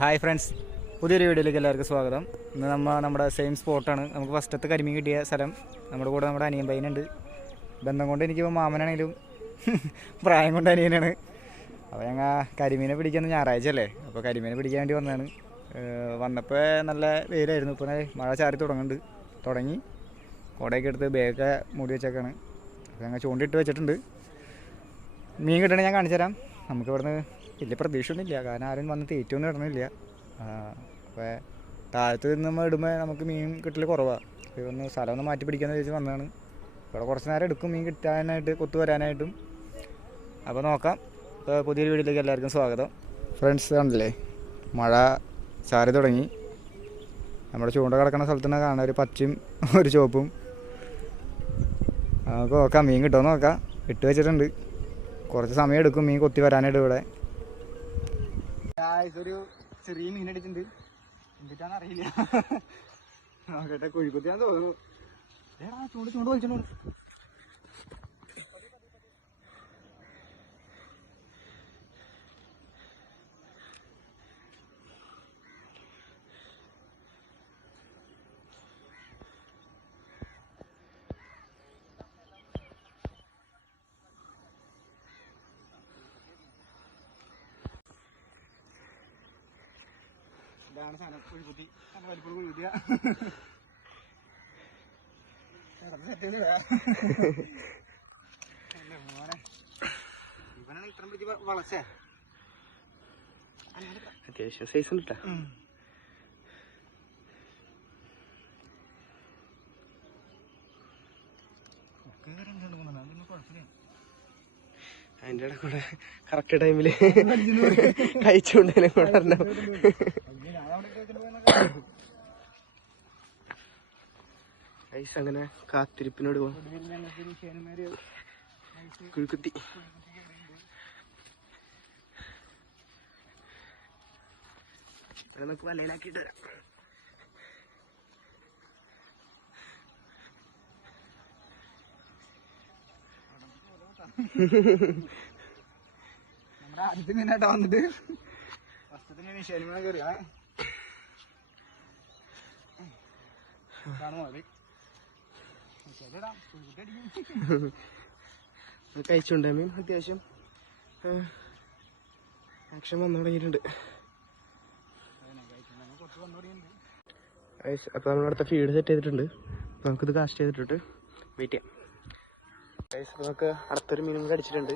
Hi friends, പുതിയൊരു വീഡിയോയിലേക്ക് എല്ലാവർക്കും സ്വാഗതം. ഇന്ന് നമ്മുടെ സെയിം സ്പോട്ടാണ്. നമുക്ക് ഫസ്റ്റത്തെ കരിമീൻ കിട്ടിയ സ്ഥലം. നമ്മുടെ കൂടെ നമ്മുടെ അനിയൻ പയ്യനുണ്ട്. ബന്ധം കൊണ്ട് എനിക്കിപ്പോൾ മാമനാണെങ്കിലും പ്രായം കൊണ്ട് അനിയനാണ്. അപ്പോൾ ഞങ്ങൾ കരിമീനെ പിടിക്കുന്നത് ഞായറാഴ്ച അല്ലേ, അപ്പോൾ കരിമീനെ പിടിക്കാൻ വേണ്ടി വന്നതാണ്. വന്നപ്പോൾ നല്ല വെയിലായിരുന്നു. ഇപ്പോൾ മഴ ചാറി തുടങ്ങി കുടയൊക്കെ എടുത്ത് ബാഗൊക്കെ മൂടി വെച്ചേക്കാണ്. അപ്പോൾ ഞങ്ങൾ ചൂണ്ടിട്ട് വെച്ചിട്ടുണ്ട്. മീൻ കിട്ടണേ ഞാൻ കാണിച്ചു തരാം. നമുക്ക് ഇവിടുന്ന് വലിയ പ്രതീക്ഷയൊന്നുമില്ല, കാരണം ആരും വന്ന് തീറ്റൊന്നും ഇടണില്ല. അപ്പോൾ താഴത്ത് നിന്ന് നമ്മൾ ഇടുമ്പോൾ നമുക്ക് മീൻ കിട്ടൽ കുറവാണ്. ഒന്ന് സ്ഥലം ഒന്ന് മാറ്റി പിടിക്കാമെന്ന് ചോദിച്ച് വന്നതാണ്. ഇവിടെ കുറച്ച് നേരം എടുക്കും മീൻ കിട്ടാനായിട്ട്, കൊത്തു വരാനായിട്ടും. അപ്പോൾ നോക്കാം. ഇപ്പോൾ പുതിയൊരു വീഡിയോയിലേക്ക് എല്ലാവർക്കും സ്വാഗതം. ഫ്രണ്ട്സ് കണ്ടില്ലേ, മഴ ചാറി തുടങ്ങി. നമ്മുടെ ചൂണ്ട കിടക്കുന്ന സ്ഥലത്ത് തന്നെ കാണാം ഒരു പച്ചയും ഒരു ചുവപ്പും. നമുക്ക് നോക്കാം മീൻ കിട്ടുമെന്ന് നോക്കാം. ഇട്ട് വെച്ചിട്ടുണ്ട്. കുറച്ച് സമയം എടുക്കും മീൻ കൊത്തി വരാനായിട്ട്. ഇവിടെ ഒരു ചെറിയ മീൻ അടിച്ചിട്ടുണ്ട്. എന്തിട്ടാന്ന് അറിയില്ല. നോക്കട്ടെ, കുഴിക്കുത്തിയാന്ന് തോന്നുന്നു. ചൂണ്ട് വലിച്ചോണ്ട് ഇതാണ് സാധനം. കുഴിക്കുത്തി നല്ല വലിപ്പം കുഴിക്കുത്തിയ മോനെ, ഇവനാണ് ഇത്രയും പിടിച്ച് വളച്ചേ. അത്യാവശ്യം സൈസ് ഉണ്ട്. അതിൻ്റെ ഇടയിൽ കൂടെ കറക്റ്റ് ടൈമില് കഴിച്ചുകൊണ്ടതിനെ കൂടെ അങ്ങനെ കാത്തിരിപ്പിനോട് പോകും. കുഴിക്കുത്തി നമുക്ക് വലയിലാക്കിയിട്ട് വരാം. നമ്മുടെ ആദ്യത്തെ മീനായിട്ടാ വന്നിട്ട് ഫസ്റ്റത്തിന് ശനിമ കയറിയാ കഴിച്ചുകൊണ്ട് മീൻ അത്യാവശ്യം ആക്ഷൻ വന്നു തുടങ്ങിയിട്ടുണ്ട്. അപ്പൊ നമ്മളടുത്ത ഫീഡ് സെറ്റ് ചെയ്തിട്ടുണ്ട്. നമുക്കിത് കാസ്റ്റ് ചെയ്തിട്ട് വെയിറ്റ് ചെയ്യാം. നമുക്ക് അടുത്തൊരു മീനും കടിച്ചിട്ടുണ്ട്.